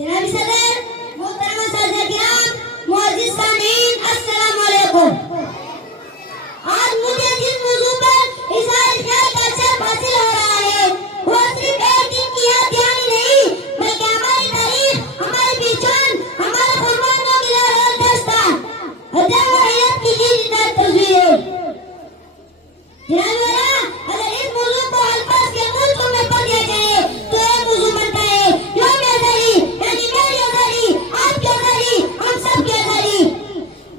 جناب صدر، محترمہ سادہ کرام، معزز سامعین، السلام علیکم۔ آج مجھے جس موضوع پر اظہار خیال کا شرف حاصل ہو رہا ہے وہ صرف ایک دن کی یاد دہانی نہیں بلکہ ہماری تاریخ، ہماری پہچان، ہمارے قربانیوں کی لہر داستان اور جنگ و حیرت کی جیدار تصویر ہے۔ جناب والا، اگر اس موضوع کو الفاظ کے ملکوں میں پڑھ دیا جائے تو ایک موضوع بنتا ہے یوم آزادی، یعنی میری آزادی، آپ کی آزادی، ہم سب کی آزادی۔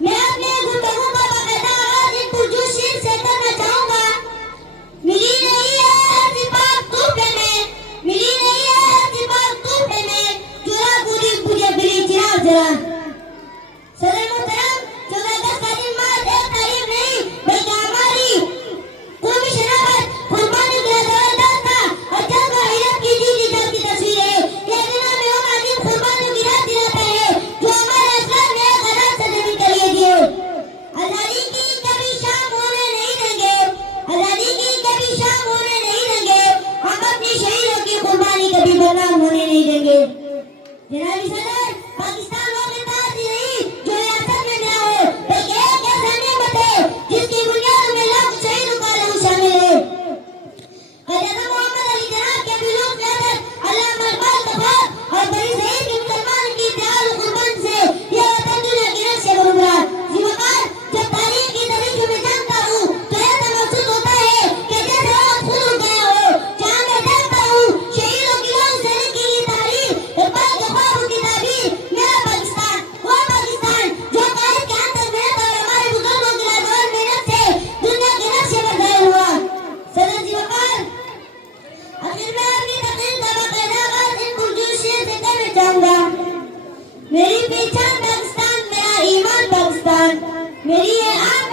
میں اپنے گفتگو کا باقاعدہ آغاز ایک پرجوش شعر سے کرنا چاہوں گا۔ ملی نہیں ہے ہر صفات تحفے میں، ملی نہیں ہے ہر صفات تحفے میں، چورا پوری مجھے ملی چراغ ذرا۔ صدر محترم، 14 اگست کا دن محض ایک تاریخ نہیں بلکہ ہماری قومی شناخت، قربانیوں کا زبردست تھا اور جنگ و حیرت کی جیتی جاتی تصویر ہے۔ یہ دن ہمیں ان عظیم قربانیوں کی یاد دلاتا ہے جو ہمارے اسلاف نے ایک آزاد سرزمین کے لیے دیے۔ آزادی کی کبھی شام ہونے نہیں دیں گے، آزادی کی کبھی شام ہونے نہیں دیں گے، ہم اپنی شہیدوں کی قربانی کبھی بدنام ہونے نہیں دیں گے۔ جناب صدر، پاکستان وہ خطہ نہیں جو ریاست میں ملا ہو بلکہ ایک ایسا نعمت ہے جس کی بنیاد میں لاکھ شہیدوں کا لہو شامل ہے۔ قائد اعظم محمد علی جناح کے بلوغ قیادت، علامہ اقبال کفاف اور بڑی صحیح کی مسلمان کی اتحاد و قربان سے یہ وطن دنیا کی نقش برابر۔ جی وقار، جب تاریخ کی تاریخ میں جانتا ہوں تو ایسا محسوس ہوتا ہے کہ جیسے وقت خود رک گیا ہو۔ جہاں میں دیکھتا ہوں شہیدوں کی لہو سے لکھی گئی تاریخ، اقبال کفاف کی تعبیر، میرا پاکستان، وہ پاکستان جو قائد کے اندر محنت اور ہمارے بزرگوں کی لاجواب محنت سے دنیا کے نقشے پر ظاہر ہوا۔ صدر جی وقار، آخر میں اپنی تقریر کا باقاعدہ آغاز ان پرجوش شعر سے کرنا چاہوں گا۔ میری پہچان پاکستان، میرا ایمان پاکستان، میری یہ آن